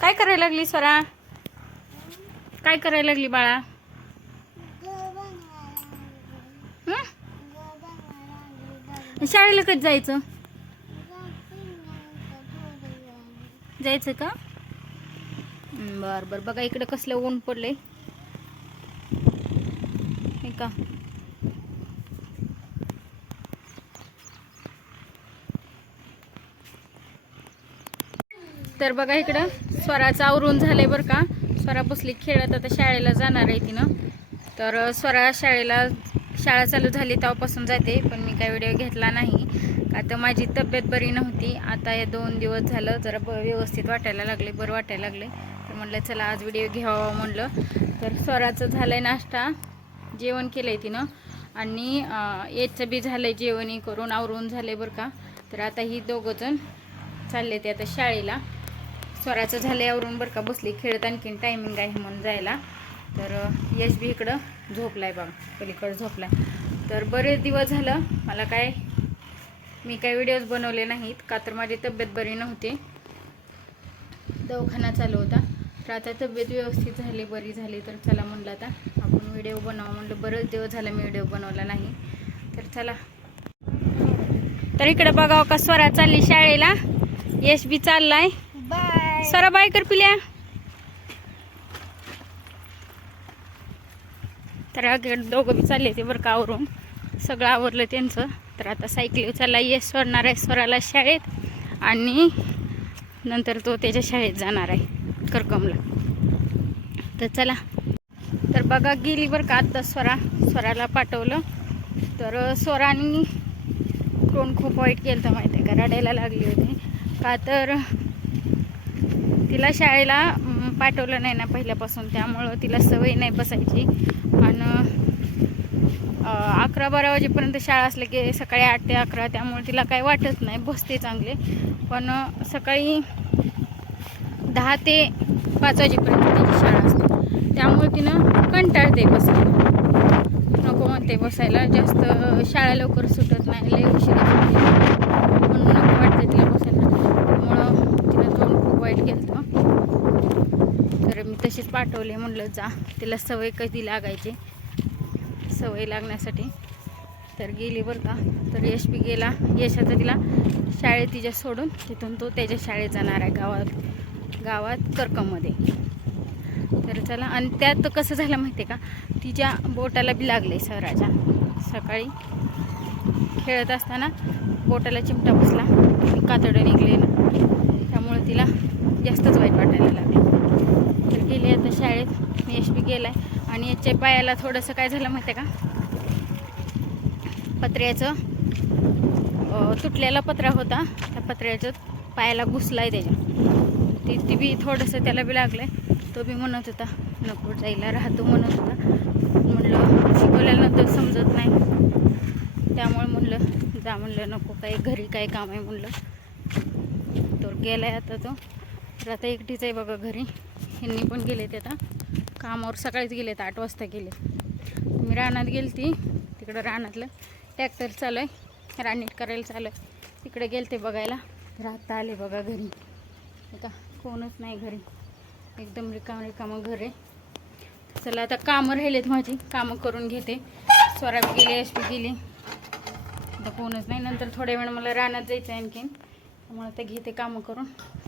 काय करायला लागली स्वरा? काय करायला लागली बाळा? शाळेला कधी जायचं? जायचं का? बर बर. बघा इकडे कसलं ऊन पडलंय हे का. तर बघा इकडं स्वराचं आवरून झालंय बरं का. स्वरा बसली खेळत, आता शाळेला जाणार आहे तिनं. तर स्वरा शाळा चालू झाली तेव्हापासून जाते, पण मी काही व्हिडिओ घेतला नाही का तर माझी तब्येत बरी नव्हती. आता हे 2 दिवस झालं जरा व्यवस्थित वाटायला लागले, बरं वाटायला लागले. तर म्हणलं चला आज व्हिडिओ घ्यावा म्हणलं. तर स्वराचं झालंय नाश्ता, जेवण केलंय तिनं आणि याचं बी झालंय जेवणी करून आवरून झालंय बरं का. तर आता ही दोघंजण चालले ते आता शाळेला. स्वराचं झालंय आवरून बरं का, बसली खेळत, आणखीन टायमिंग आहे म्हणून जायला. तर यश बी इकडं झोपलाय बघा, पलीकडं झोपलाय. तर बरेच दिवस झालं मी काही व्हिडिओज बनवले नाहीत का तर माझी तब्येत बरी नव्हती, दवाखाना चालू होता. तर आता तब्येत व्यवस्थित झाली, बरी झाली. तर चला म्हणलं आता आपण व्हिडिओ बनवा म्हणलं, बरेच दिवस झालं मी व्हिडिओ बनवला नाही. तर चला. तर इकडे बघा का स्वरा चालली शाळेला, यश बी चाललाय. स्वरा बाय कर पिल्या. तर दोघं बी चालले ते बरं का आवरून, सगळं आवरलं त्यांचं. तर आता सायकलीवर चालला यश, सोडणार आहे स्वराला शाळेत आणि नंतर तो त्याच्या शाळेत जाणार आहे करकमला. तर चला. तर बघा गेली बरं का आत्ता स्वराला पाठवलं. तर स्वराने कोण खूप वाईट केलं तर माहिती आहे का, रडायला लागली होती का तर तिला शाळेला पाठवलं नाही ना पहिल्यापासून, त्यामुळं तिला सवय नाही बसायची. आणि 11-12 वाजेपर्यंत शाळा असले की सकाळी 8 ते 11, त्यामुळे तिला काही वाटत नाही, बसते चांगले. पण सकाळी 10 ते 5 वाजेपर्यंत तिची शाळा असते, त्यामुळे तिनं कंटाळते बसायला, नको म्हणते बसायला. जास्त शाळा लवकर सुटत नाही, लय उशिरा सुटते म्हणून नको वाटते तिला बसायला. त्यामुळं तिनं जाऊन खूप वाईट केलं. तर मी तशीच पाठवले, म्हणलं जा, तिला सवय कधी लागायची, सवय लागण्यासाठी. तर गेली बरं का. तर यश बी गेला. यश आता तिला शाळेत तिच्या सोडून तिथून तो त्याच्या शाळेत जाणार आहे गावात करकममध्ये. तर चला. आणि त्यात कसं झालं माहिती आहे का, तिच्या बोटाला बी लागले स्वराच्या. सकाळी खेळत असताना बोटाला चिमटा बसला आणि कातडं निघले ना, त्यामुळे तिला जास्तच वाईट वाटायला लागलं. तर गेले आता शाळेत, यश बी गेलाय. आणि याच्या पायाला थोडंसं काय झालं माहिती आहे का, पत्र्याचं तुटलेला पत्रा होता, त्या पत्र्याचं पायाला घुसलाय त्याच्या. ती बी थोडंसं त्याला बी लागलंय. तो बी म्हणत होता नको जायला, राहतो म्हणत होता. म्हणलं शिकवल्यानंतर समजत नाही, त्यामुळे म्हणलं जा, म्हणलं नको, काही घरी काय काम आहे म्हणलं. तर गेलाय आता तो. तर आता एकटीच आहे बघा घरी. ह्यांनी पण गेले ते आता कामावर, सकाळीच गेलेत, 8 वाजता गेले. मी रानात गेलती, तिकडं रानातलं ट्रॅक्टर चालू आहे, रानीट करायला चालू आहे, तिकडे गेलते बघायला. तर आता आले बघा घरी. आता कोणच नाही घरी, एकदम रिकामं घर आहे. चला आता कामं राहिलेत माझी, कामं करून घेते. स्वरा बी गेली, यश बी गेली, आता कोणच नाही. नंतर थोड्या वेळ मला रानात जायचं आहे आणखीन, त्यामुळे आता घेते कामं करून.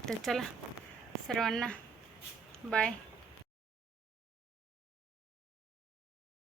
तर चला सर्वांना बाय.